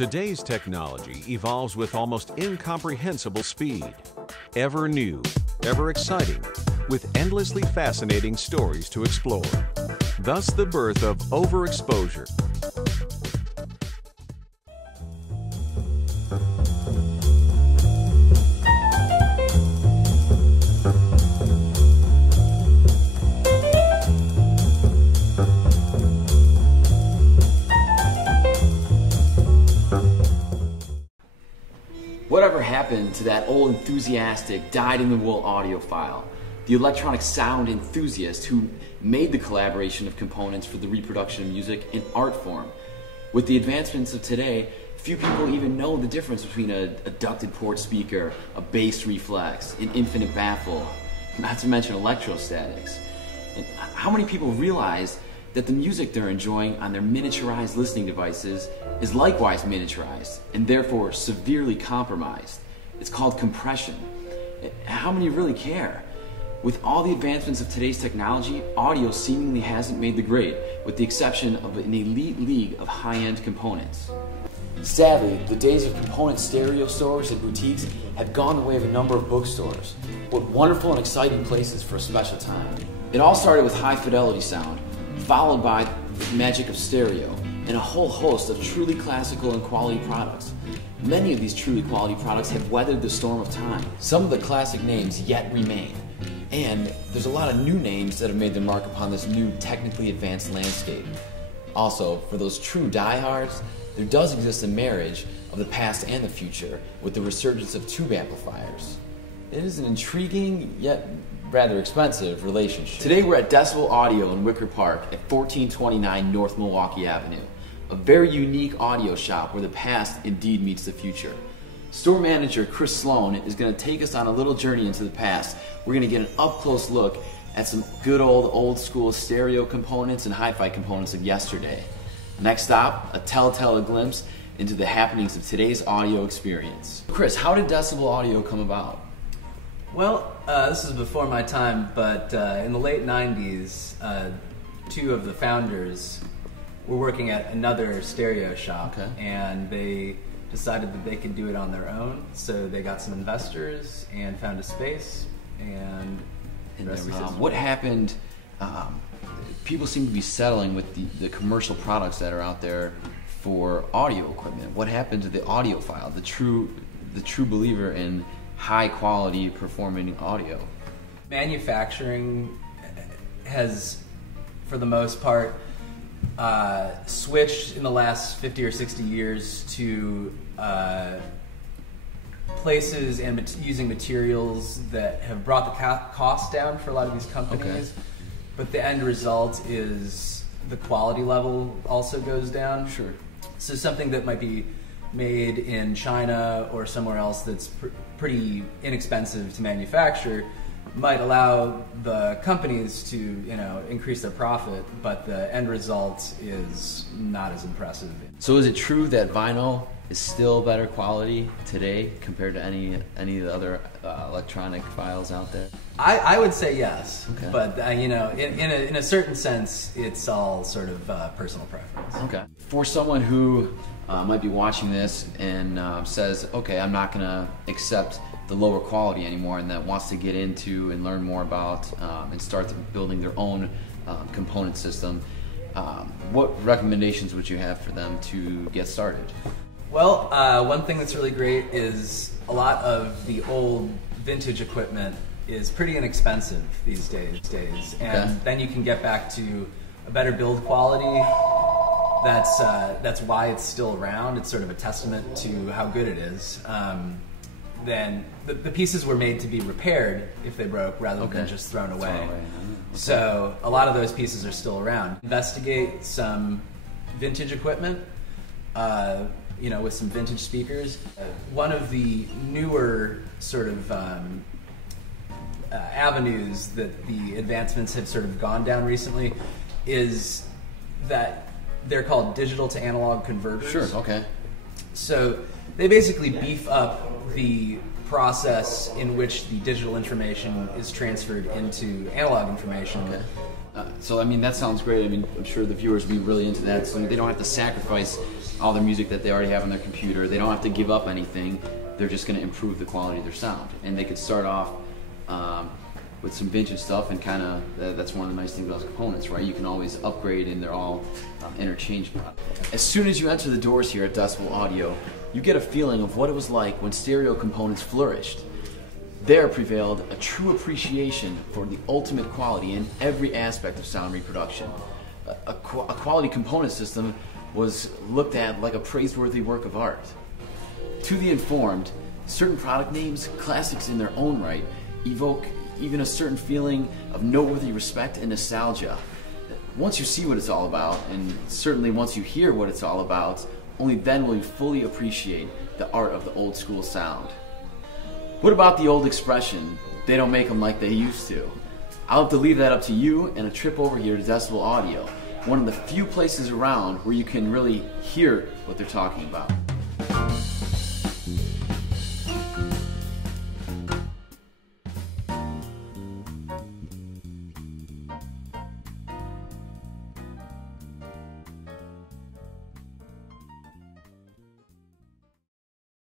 Today's technology evolves with almost incomprehensible speed. Ever new, ever exciting, with endlessly fascinating stories to explore. Thus the birth of Overexposure. Whatever happened to that old enthusiastic, dyed-in-the-wool audiophile, the electronic sound enthusiast who made the collaboration of components for the reproduction of music an art form? With the advancements of today, few people even know the difference between a ducted port speaker, a bass reflex, an infinite baffle, not to mention electrostatics. And how many people realize that the music they're enjoying on their miniaturized listening devices is likewise miniaturized and therefore severely compromised? It's called compression. How many really care? With all the advancements of today's technology, audio seemingly hasn't made the grade, with the exception of an elite league of high-end components. Sadly, the days of component stereo stores and boutiques have gone the way of a number of bookstores. What wonderful and exciting places for a special time. It all started with high-fidelity sound, followed by the magic of stereo, and a whole host of truly classical and quality products. Many of these truly quality products have weathered the storm of time. Some of the classic names yet remain. And there's a lot of new names that have made their mark upon this new technically advanced landscape. Also, for those true diehards, there does exist a marriage of the past and the future with the resurgence of tube amplifiers. It is an intriguing, yet rather expensive relationship. Today we're at Decibel Audio in Wicker Park at 1429 North Milwaukee Avenue. A very unique audio shop where the past indeed meets the future. Store manager Chris Sloan is going to take us on a little journey into the past. We're going to get an up-close look at some good old school stereo components and hi-fi components of yesterday. Next stop, a telltale glimpse into the happenings of today's audio experience. Chris, how did Decibel Audio come about? Well, this is before my time, but in the late 90s, two of the founders were working at another stereo shop, and they decided that they could do it on their own, so they got some investors and found a space, and what happened? People seem to be settling with the commercial products that are out there for audio equipment. What happened to the audiophile, the true believer in high quality performing audio? Manufacturing has, for the most part, switched in the last 50 or 60 years to places and using materials that have brought the cost down for a lot of these companies, but the end result is the quality level also goes down. Sure. So something that might be made in China or somewhere else that's pretty inexpensive to manufacture might allow the companies to, increase theof profit, but the end result is not as impressive. So is it true that vinyl is still better quality today compared to any of the other electronic files out there? I would say yes, but in a certain sense, it's all sort of personal preference. Okay. For someone who might be watching this and says, okay, I'm not going to accept the lower quality anymore, and that wants to get into and learn more about and start building their own component system, what recommendations would you have for them to get started? Well, one thing that's really great is a lot of the old vintage equipment is pretty inexpensive these days, and then you can get back to a better build quality. That's why it's still around. It's sort of a testament to how good it is. Then the pieces were made to be repaired if they broke, rather than just thrown away. So a lot of those pieces are still around. Investigate some vintage equipment, with some vintage speakers. One of the newer sort of avenues that the advancements have sort of gone down recently is that they're called digital to analog converters. Sure, okay. So they basically beef up the process in which the digital information is transferred into analog information. So I mean, that sounds great. I mean, I'm sure the viewers will be really into that, so they don't have to sacrifice all their music that they already have on their computer. They don't have to give up anything. They're just going to improve the quality of their sound. And they could start off with some vintage stuff, and kind of that's one of the nice things about those components, right? You can always upgrade, and they're all interchangeable. As soon as you enter the doors here at Decibel Audio, you get a feeling of what it was like when stereo components flourished. There prevailed a true appreciation for the ultimate quality in every aspect of sound reproduction. A quality component system was looked at like a praiseworthy work of art. To the informed, certain product names, classics in their own right, evoke even a certain feeling of noteworthy respect and nostalgia. Once you see what it's all about, and certainly once you hear what it's all about, only then will you fully appreciate the art of the old school sound. What about the old expression, they don't make them like they used to? I'll have to leave that up to you and a trip over here to Decibel Audio, one of the few places around where you can really hear what they're talking about.